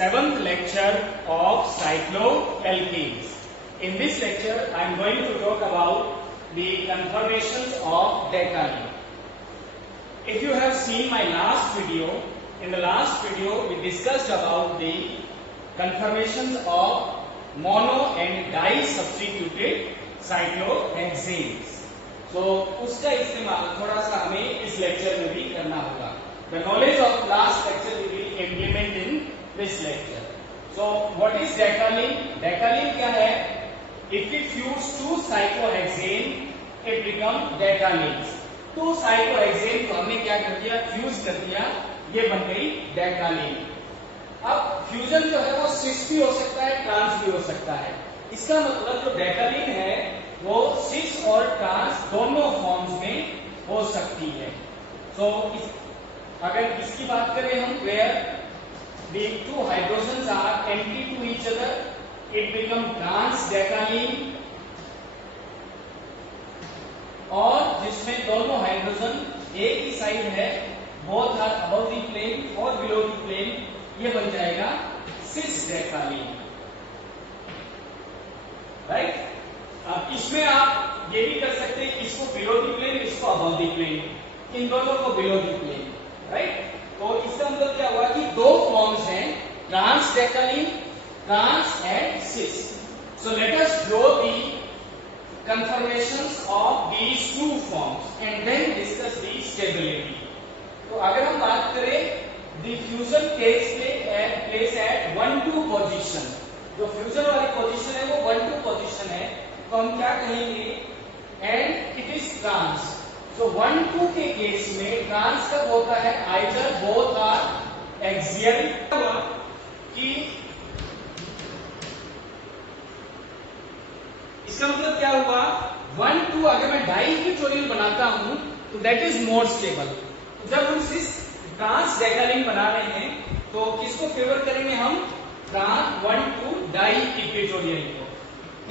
seventh lecture of cycloalkenes. In this lecture, I am going to talk about the conformations of decalene. If you have seen my last video, in the last video we discussed about the conformations of mono and di-substituted cyclohexanes. So उसका इस्तेमाल थोड़ा सा हमें इस lecture में भी करना होगा. The knowledge of last lecture we will implement in this lecture. So what is decalene? Decalene क्या है? If we fuse two cyclohexane, it become decalenes. तो cyclohexane को हमने क्या कर दिया? फ्यूज कर दिया, ये बन गई decalene. अब फ्यूजन जो है वो सिस भी हो सकता है, ट्रांस भी हो सकता है. इसका मतलब जो डेकालीन है वो सिस और ट्रांस दोनों फॉर्म्स में हो सकती है. तो अगर इसकी बात करें हम, where the two hydrogens are empty to each other, it become trans decalene. और जिसमें दोनों हाइड्रोजन एक ही साइड है, both are above the plane और below the plane, ये बन जाएगा सिस डेकालीन. राइट? अब इसमें आप ये भी कर सकते हैं, इसको बिलो दी प्लेन, इसको अबव दी प्लेन, इन दोनों को बिलो दी प्लेन. राइट? तो इसका मतलब क्या हुआ कि दो फॉर्म्स हैं, trans decalin, trans and cis. So let us draw the conformations of these two forms and then discuss the stability. तो अगर हम बात करें, the fusion takes place at 1-2 position. जो फ्यूजन वाली पोजीशन है वो 1-2 पोजीशन है, तो हम क्या कहेंगे? And it is trans. तो 1-2 के केस में ट्रांस कब होता है? आइदर बोथ आर एक्सियल, कि इसका मतलब क्या हुआ? 1-2 अगर मैं डाई इक्विटोरियल बनाता हूं तो दैट इज मोर स्टेबल. जब हम सिस ट्रांस डेकालीन बना रहे हैं तो किसको फेवर करेंगे हम? 1-2 डाई इक्विटोरियल को.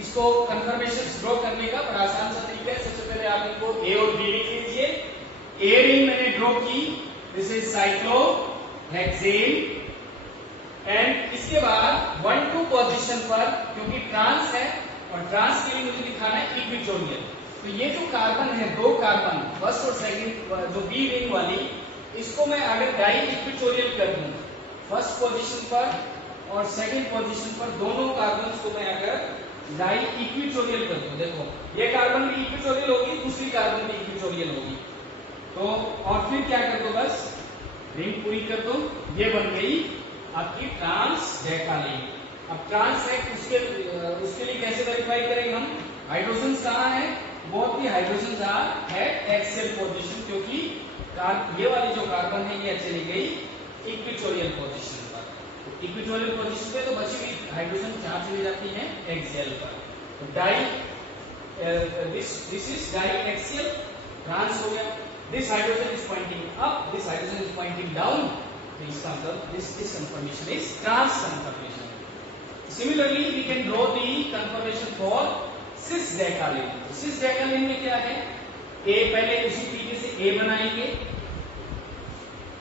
इसको कंफर्मेशन ड्रॉ करने का बड़ा आसान सा तरीका है. सबसे पहले आप इनको ए और बी लिख लीजिए. ए रिंग मैंने ड्रॉ की, दिस इज साइक्लोहेक्सेन. एंड इसके बाद 1-2 पोजीशन पर, क्योंकि ट्रांस है और ट्रांस के लिए मुझे दिखाना है इक्विटोरियल, तो ये जो कार्बन है, दो कार्बन फर्स्ट और सेकंड, जो बी रिंग वाली, इसको मैं अगर डाई इक्विटोरियल कर दूं फर्स्ट पोजीशन पर और सेकंड पोजीशन पर, दोनों कार्बन को मैं अगर डाई इक्विटोरियल कर दूं, देखो ये कार्बन भी इक्विटोरियल होगी, दूसरी कार्बन भी इक्विटोरियल होगी, तो और फिर क्या कर दो? बस रिंग पूरी कर दो, ये बन गई आपकी ट्रांस डेकालीन. अब ट्रांस है, उसके लिए कैसे वेरीफाई करेंगे हम? हाइड्रोजन कहाँ है? Both the hydrogen are at axial position, क्योंकि ये वाली जो कार्बन है ये चली गई इक्विटोरियल पोजीशन पर. इक्विटोरियल पोजीशन पे तो बची हुई हाइड्रोजन जहां चली जाती है? एक्सियल पर. तो di this is di axial, trans हो गया. This hydrogen is pointing up, this hydrogen is pointing down, तो इसका मतलब this conformation is trans conformation. Similarly we can draw the conformation for cis decalin. Cis decalin में क्या है? ए पहले उसी तरीके से ए बनाएंगे.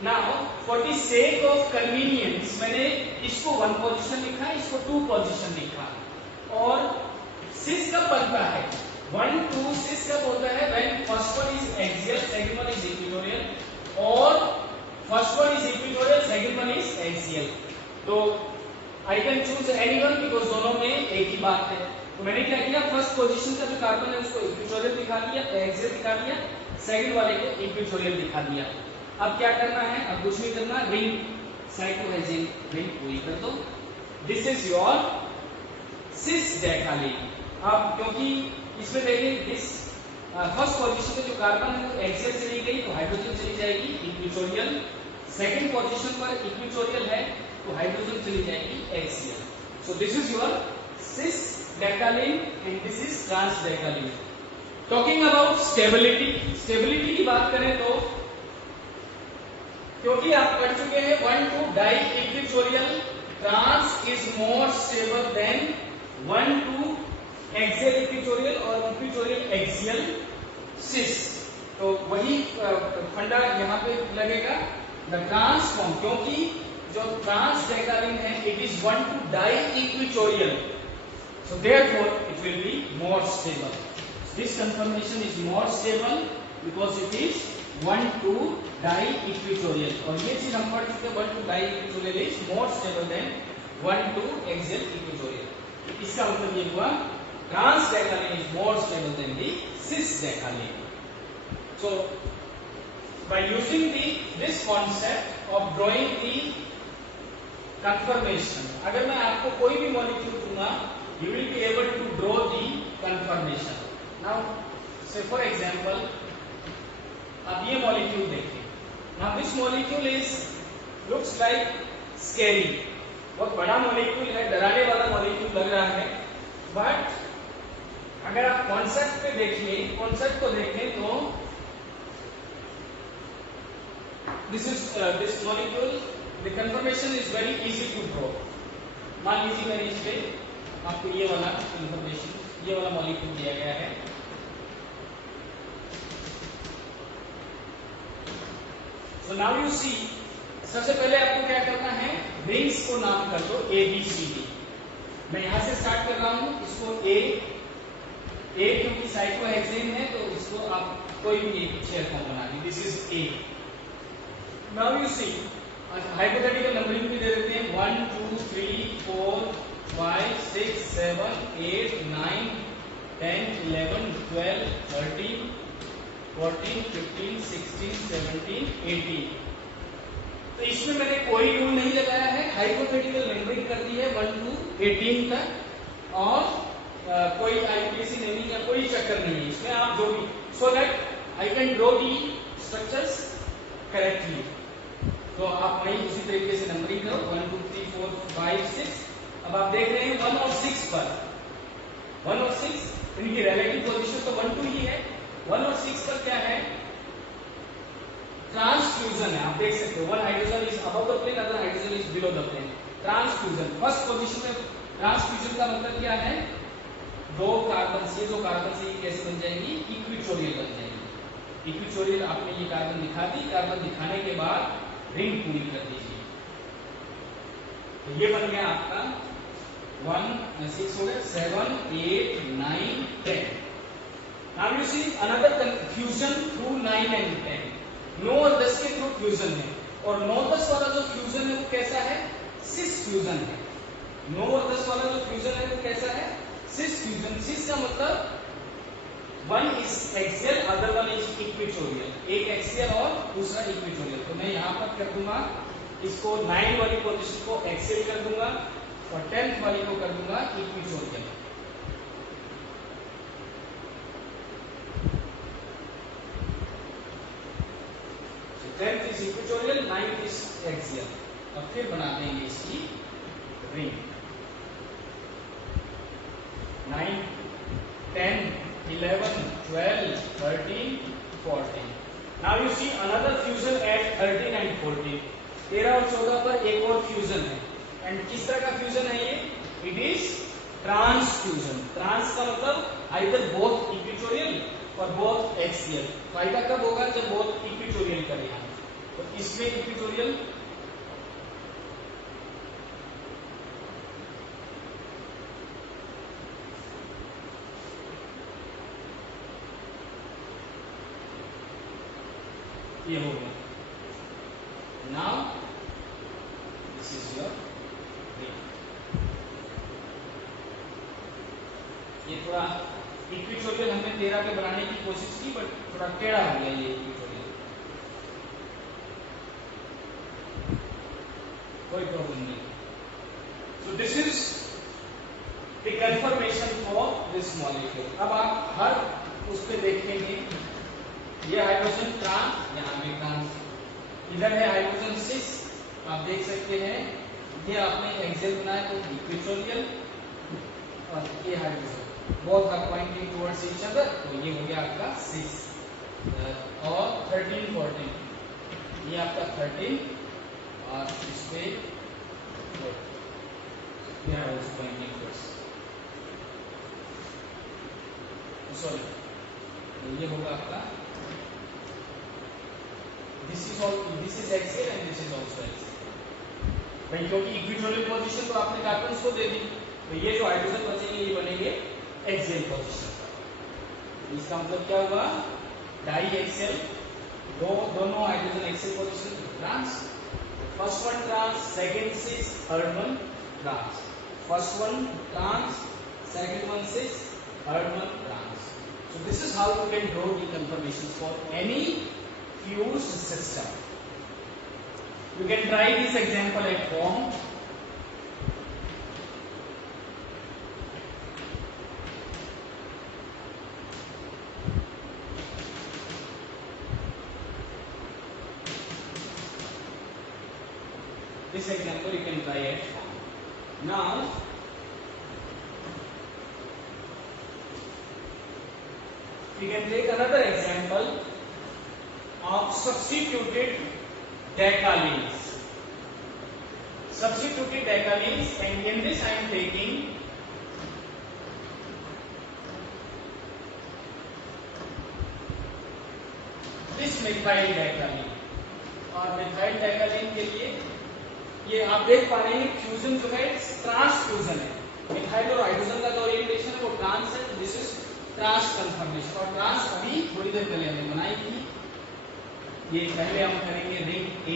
Now for the sake of convenience मैंने इसको 1 पोजीशन लिखा, इसको 2 पोजीशन लिखा. और सिस कब बनता है? 1-2 सिस कब होता है? When first one is axial, second one is equatorial, और first one is equatorial, second one is axial. तो I can choose anyone because दोनों में एक ही बात है. तो मैंने क्या किया? फर्स्ट पोजीशन का जो कार्बन है उसको इक्विटोरियल दिखा दिया, एक्सियल दिखा दिया, सेकंड वाले को इक्विटोरियल दिखा दिया. अब क्या करना है? अब कुछ नहीं करना, रिंग साइक्लोहेक्सेन रिंग पूरी कर दो. This is your cis decalin. अब क्योंकि इसमें देखिए दिस फर्स्ट पोजीशन पे जो कार्बन है वो एक्सियल चली गई, तो हाइड्रोजन चली जाएगी इक्विटोरियल. सेकंड पोजीशन पर इक्विटोरियल है तो हाइड्रोजन चली जाएगी axial. So this is your cis decalin and this is trans decalin. Talking about stability, stability की बात करें तो क्योंकि आप पढ़ चुके हैं 1-2 di equatorial, trans is more stable than 1-2 axial equatorial और इक्विटोरियल एक्सियल सिस. तो वही फंडा यहाँ पे लगेगा. द ट्रांस फॉर्म, क्योंकि जो ट्रांस डेकालीन है it is 1 to di equatorial, so therefore it will be more stable. This conformation is more stable because it is 1 to di equatorial, और ये चीज हम पढ़ चुके हैं 1 to di equatorial is more stable than 1 to axial equatorial. इसका मतलब ये हुआ trans decalin is more stable than the cis decalin. So by using this concept of drawing the conformation, अगर मैं आपको कोई भी मॉलिक्यूल दूंगा you will be able to draw the conformation. Now say for example आप ये molecule देखिए, now this molecule is looks like scary, बहुत बड़ा मॉलिक्यूल है, डराने वाला मॉलिक्यूल लग रहा है, बट अगर आप कॉन्सेप्ट पे देखिए, कॉन्सेप्ट को देखें तो this molecule, the conformation is very easy to draw. मान लीजिए मैंने इस पे आपको ये वाला कंफर्मेशन, ये वाला मॉलिक्यूल दिया गया है, so now you see, सबसे पहले आपको क्या करना है, रिंग्स को नाम कर दो A B C D। मैं यहां से स्टार्ट कर रहा हूं, इसको A क्योंकि साइक्लोहेक्सेन है तो इसको आप कोई भी एक चेयर फॉर्म बना दी, this is A। Now you see, hypothetical numbering भी दे देते हैं 1 2 3 4 5 6 7 8 9 10 11 12 13 14 15 16 17 18। तो इसमें मैंने कोई रूल नहीं लगाया है, हाइपोथेटिकल नंबरिंग कर दी है 1 to 18 तक, और कोई आईपीसी नेमिंग या कोई चक्कर नहीं है इसमें, आप जो भी, so that I can draw the structures correctly. तो आप वही उसी तरीके से नंबरिंग करो 1 2 3 4 5 6। अब आप देख रहे हैं 1 और 6 पर, 1 और 6 इनकी रिलेटिव पोजीशन तो 1 2 ही है, 1 और 6 पर क्या है, ट्रांसफ्यूजन है। आप देख सकते हो one hydrogen is above the plane, other hydrogen is below the plane, trans fusion. First position में ट्रांसफ्यूजन का मतलब क्या है, दो कार्बन से, दो कार्बन से ये कैसे बन जाएंगी, इक्विटोरियल बन जाएंगी। इक्विटोरियल आपने ये कार्बन दिखा दी, कार्बन दिखाने के बाद रिंग पूरी कर दीजिए, तो ये बन गया आपका 1 6 हो गया, 7 8 9 10। Now you see another fusion through 9 and 10, 9 और 10 के थ्रू फ्यूजन है, और 9 10 वाला जो फ्यूजन है वो कैसा है, सिस फ्यूजन है। 9 और 10 वाला जो फ्यूजन है वो कैसा है, सिस फ्यूजन। सिस का मतलब one is axial, other one is equatorial, एक एक्सियल और दूसरा इक्विटोरियल। तो मैं यहाँ पर कर दूंगा इसको 9 वाली पोजीशन को एक्सियल कर दूंगा और 10th वाली को कर दूंगा equatorial. so 10th is equatorial, 9th is axial. अब फिर बना देंगे इसकी ring 9 10 11 12 13 14। Now you see another fusion at 13 and 14, 13 और 14 पर एक और फ्यूजन है, एंड किस तरह का फ्यूजन है ये, इट इज ट्रांसफ्यूजन। ट्रांस का मतलब आइदर बोथ इक्विटोरियल और बोथ एक्सियल। फायदा कब होगा, जब बोथ इक्विटोरियल करेगा, तो इसमें इक्विटोरियल ये हो गया। Now this is your ring. ये थोड़ा इक्विटोरियल हमने 13 पे बनाने की कोशिश की, बट थोड़ा टेढ़ा हो गया ये इक्विटोरियल, कोई प्रॉब्लम नहीं। सो this is the confirmation for this molecule. अब आप हर उस पे देखेंगे, ये हाइड्रोजन ट्रांस, यहाँ पे ट्रांस, इधर है हाइड्रोजन 6, आप देख सकते हैं, ये आपने एक्सियल बनाया तो इक्विटोरियल, और ये hydrogen both are pointing towards each other, तो ये हो गया आपका 6 और 13 14, ये आपका 13 और इस पे पॉइंटिंग टुवर्ड्स, सॉरी ये होगा आपका this is axial and this is also axial। भाई क्योंकि इक्विटोरियल पोजीशन तो आपने कार्बन को दे दी, तो ये जो हाइड्रोजन बचेंगे ये बनेंगे एक्सियल पोजीशन पर। इसका मतलब क्या हुआ, डाई एक्सियल, दोनों hydrogen axial position trans, first one trans, second cis, third one trans, first one trans, second one cis, third one trans. So this is how you can draw the conformations for any fused system. You can try this example at home. This example you can try at home. Now we can take another example of substituted decalenes. Substituted decalenes, and in this I am taking this methyl decalene. और methyl decalene के लिए ये आप देख पा रहे हैं fusion जो है ट्रांस फ्यूजन है, मिथाइल और हाइड्रोजन का जो ओरिएंटेशन है वो ट्रांस है, दिस इज ट्रांस कन्फर्मेशन। और ट्रांस अभी थोड़ी देर पहले हमने बनाई थी, ये पहले हम करेंगे रिंग ए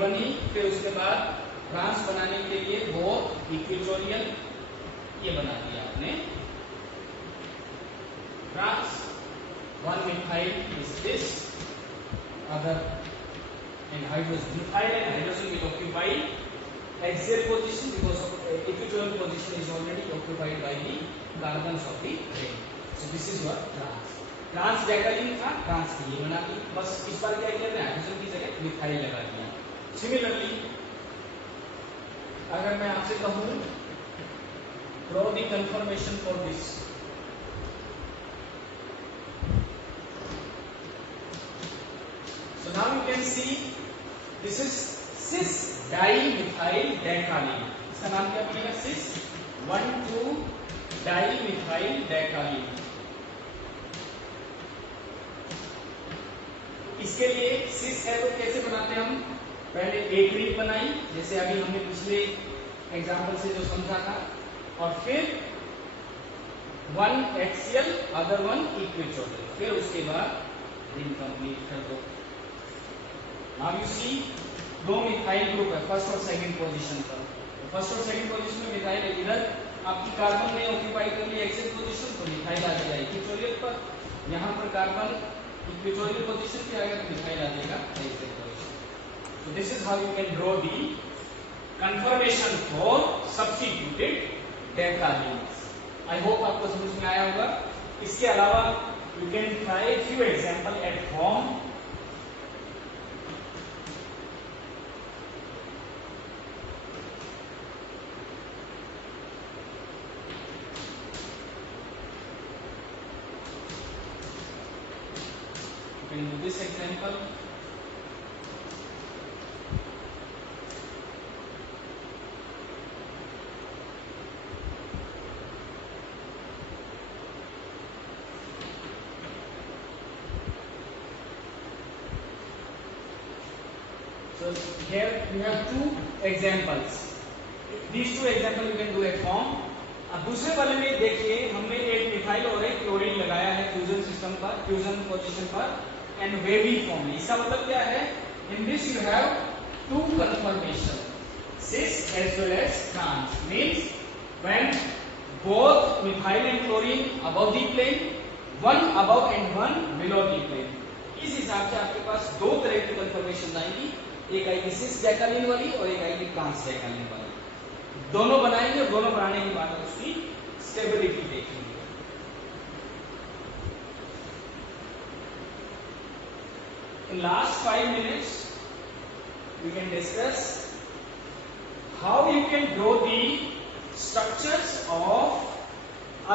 बनी, फिर उसके बाद ट्रांस बनाने के लिए वो इक्विटोरियल ये बना दिया आपने trans, one methyl is this, other and hydrogen, methyl and hydrogen will occupy axial position because of equatorial position is already occupied by the carbons of the ring. So this is your trans. Trans decalin था, trans के लिए बना दी, बस इस बार क्या किया हमने hydrogen की जगह मिथाइल लगा दिया। सिमिलरली अगर मैं आपसे कहूं draw the confirmation for this, so now you can see this is cis dimethyl decalene, इसका नाम क्या बनेगा, cis 1,2 dimethyl decalene। इसके लिए सिस है तो कैसे बनाते हैं हम, पहले एक रिंग बनाई जैसे अभी हमने पिछले एग्जांपल से जो समझा था, और फिर one axial other one equatorial, फिर उसके बाद रिंग कंप्लीट कर दो। नाउ यू सी दो मिथाइल ग्रुप है फर्स्ट और सेकंड पोजीशन पर, फर्स्ट और सेकंड पोजीशन में मिथाइल है, इधर आपकी कार्बन ने ऑक्यूपाई कर ली एक्सियल पोजीशन तो मिथाइल आ जाएगा इक्विटोरियल पर, यहाँ पर कार्बन इक्विटोरियल पोजीशन पे आएगा तो मिथाइल आ जाएगा axial position. So this is how you can draw the conformation for substituted decalenes. I hope आपको समझ में आया होगा। इसके अलावा you can try few example at home. You can do this example. So here you have two examples. These two examples you can do at home. अब दूसरे वाले में देखिए हमने एक मिथाइल और एक क्लोरीन लगाया है फ्यूजन सिस्टम पर, फ्यूजन पोजीशन पर, एंड वेवी फॉर्म में। इसका मतलब क्या है, in this you have two conformation, cis as well as trans, means when both methyl and chlorine above the plane, one above and one below the plane। इस हिसाब से आपके पास दो तरह की कन्फर्मेशन आएंगी, एक आएगी सिस डेकालीन वाली और एक आएगी ट्रांस डेकालीन वाली। दोनों बनाएंगे और दोनों बनाने के बाद उसकी स्टेबिलिटी देखेंगे। In last 5 minutes we can discuss how you can draw the structures of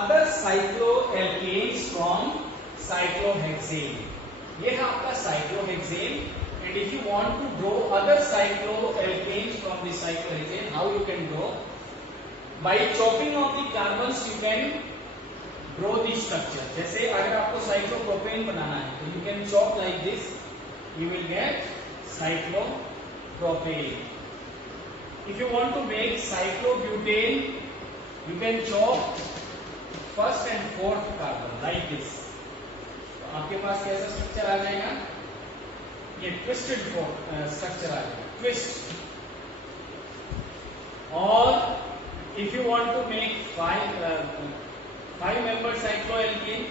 other cycloalkanes from cyclohexane। ये है आपका cyclohexane, and if you want to draw other cycloalkanes from the cyclohexane, how you can draw? By chopping of the carbons you can draw the structure। जैसे अगर आपको cyclopropane बनाना है तो you can chop like this, you will get cyclopropane। propane. If you want to make cyclobutane, you can chop first and fourth carbon like this. तो आपके पास कैसा structure आ जाएगा? ये ट्विस्टेड स्ट्रक्चर आ जाएगा, ट्विस्ट. और if you want to make five member cycloalkane,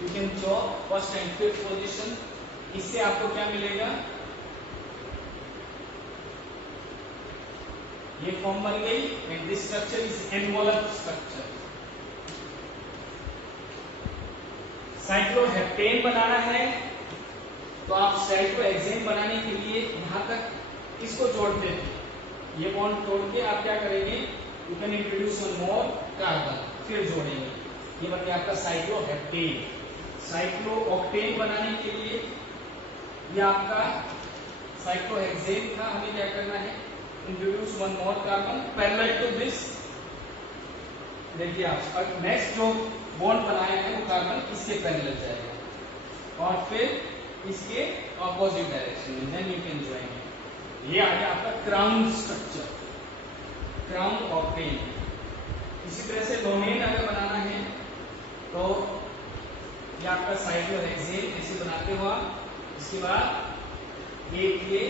you can chop first and fifth position. इससे आपको क्या मिलेगा? ये फॉर्म बन गई and this structure is envelope structure. Cycloheptane बनाना है तो आप साइक्लोहेक्सेन बनाने के लिए यहां तक इसको जोड़ते थे. ये बॉन्ड तोड़ के आप क्या करेंगे? You can introduce one more carbon, फिर जोड़ेंगे. ये बन गया आपका साइक्लोहेप्टेन. साइक्लोऑक्टेन बनाने के लिए ये आपका साइक्लोहेक्सेन था. हमें क्या करना है? Introduce one more carbon parallel to this. देखिए आप नेक्स्ट जो बॉन्ड बनाया है वो कार्बन इसके पैरेलल जाएगा और फिर इसके ऑपोजिट डायरेक्शन में. Then you can join. ये आ गया आपका क्राउन स्ट्रक्चर, क्राउन ऑक्टेन. इसी तरह से डोमेन अगर बनाना है तो ये आपका साइक्लोहेक्सेन ऐसे बनाते हो आप. इसके बाद एक ये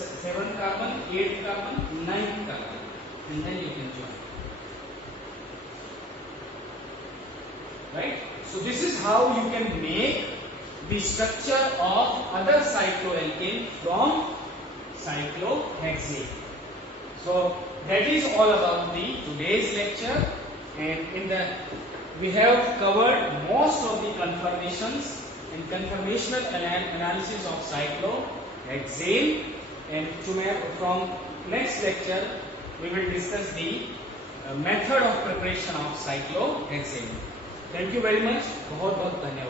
7 carbon, 8 carbon, 9 carbon, and then you can join. Right? So this is how you can make the structure of other cycloalkane from cyclohexane. So that is all about the today's lecture, and in the we have covered most of the conformations and conformational analysis of cyclohexane, and from next lecture we will discuss the method of preparation of cyclohexane. Thank you very much. बहुत बहुत धन्यवाद.